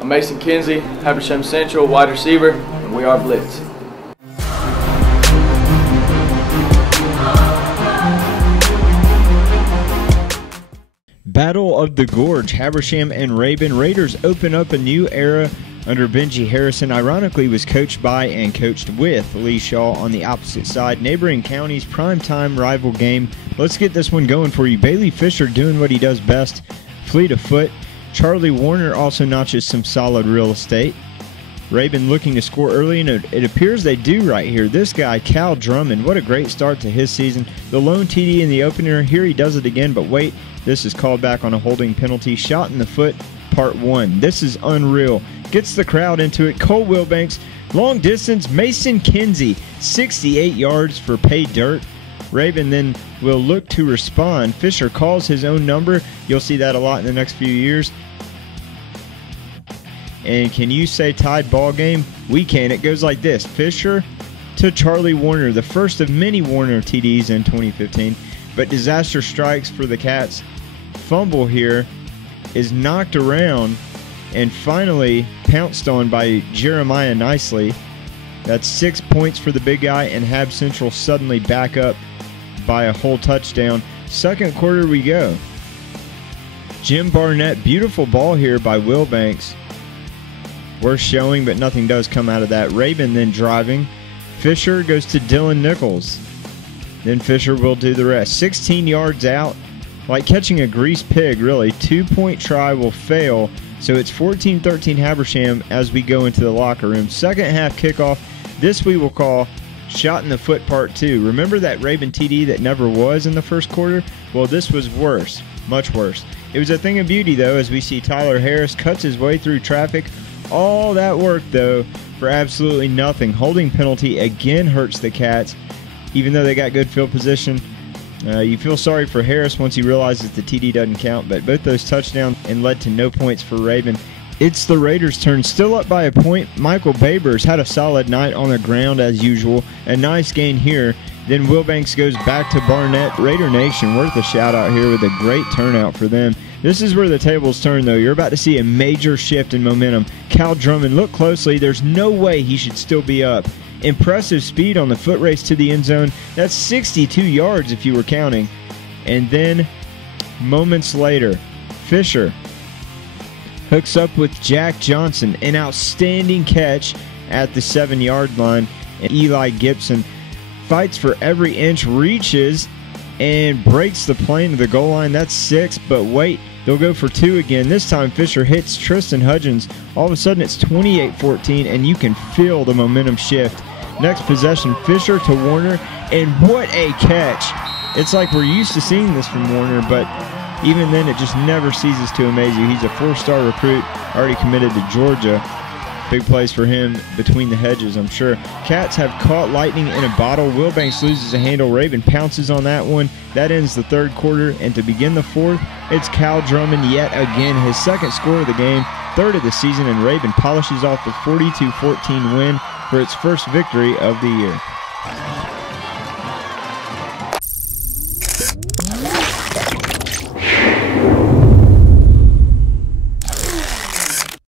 I'm Mason Kinsey, Habersham Central wide receiver, and we are Blitz. Battle of the Gorge, Habersham and Rabun Raiders open up a new era under Benji Harrison. Ironically, was coached by and coached with Lee Shaw on the opposite side. Neighboring counties, primetime rival game. Let's get this one going for you. Bailey Fisher doing what he does best, fleet of foot. Charlie Woerner also notches some solid real estate. Rabun looking to score early, and it appears they do right here. This guy, Cal Drummond, what a great start to his season. The lone TD in the opener. Here he does it again, but wait, this is called back on a holding penalty. Shot in the foot, part one. This is unreal. Gets the crowd into it. Co Wildcats, long distance. Mason Kinsey, 68 yards for pay dirt. Rabun then will look to respond. Fisher calls his own number. You'll see that a lot in the next few years. And can you say tied ball game? We can. It goes like this. Fisher to Charlie Woerner, the first of many Woerner TDs in 2015. But disaster strikes for the Cats. Fumble here is knocked around and finally pounced on by Jeremiah nicely. That's 6 points for the big guy, and Hab Central suddenly back up by a whole touchdown. Second quarter we go. Jim Barnett, beautiful ball here by Wilbanks. Worth showing, but nothing does come out of that. Rabun then driving. Fisher goes to Dylan Nichols. Then Fisher will do the rest. 16 yards out, like catching a greased pig, really. 2-point try will fail, so it's 14-13 Habersham as we go into the locker room. Second half kickoff. This we will call shot in the foot part two. Remember that Rabun TD that never was in the first quarter? Well, this was worse, much worse. It was a thing of beauty, though, as we see Tyler Harris cuts his way through traffic. All that work, though, for absolutely nothing. Holding penalty again hurts the Cats, even though they got good field position. You feel sorry for Harris once he realizes the TD doesn't count, but both those touchdowns and led to no points for Rabun. It's the Raiders' turn, still up by a point. Michael Babers had a solid night on the ground as usual. A nice gain here. Then Wilbanks goes back to Barnett. Raider Nation worth a shout out here with a great turnout for them. This is where the tables turn, though. You're about to see a major shift in momentum. Cal Drummond, look closely. There's no way he should still be up. Impressive speed on the foot race to the end zone. That's 62 yards if you were counting. And then, moments later, Fisher hooks up with Jack Johnson. An outstanding catch at the 7-yard line. And Eli Gibson fights for every inch, reaches, and breaks the plane to the goal line. That's 6, but wait, they'll go for 2 again. This time Fisher hits Tristan Hudgens. All of a sudden it's 28-14, and you can feel the momentum shift. Next possession, Fisher to Woerner, and what a catch. It's like we're used to seeing this from Woerner, but even then it just never ceases to amaze you. He's a 4-star recruit, already committed to Georgia. Big plays for him between the hedges, I'm sure. Cats have caught lightning in a bottle. Wilbanks loses a handle. Rabun pounces on that one. That ends the third quarter, and to begin the fourth, it's Cal Drummond yet again, his second score of the game, third of the season, and Rabun polishes off the 42-14 win for its first victory of the year.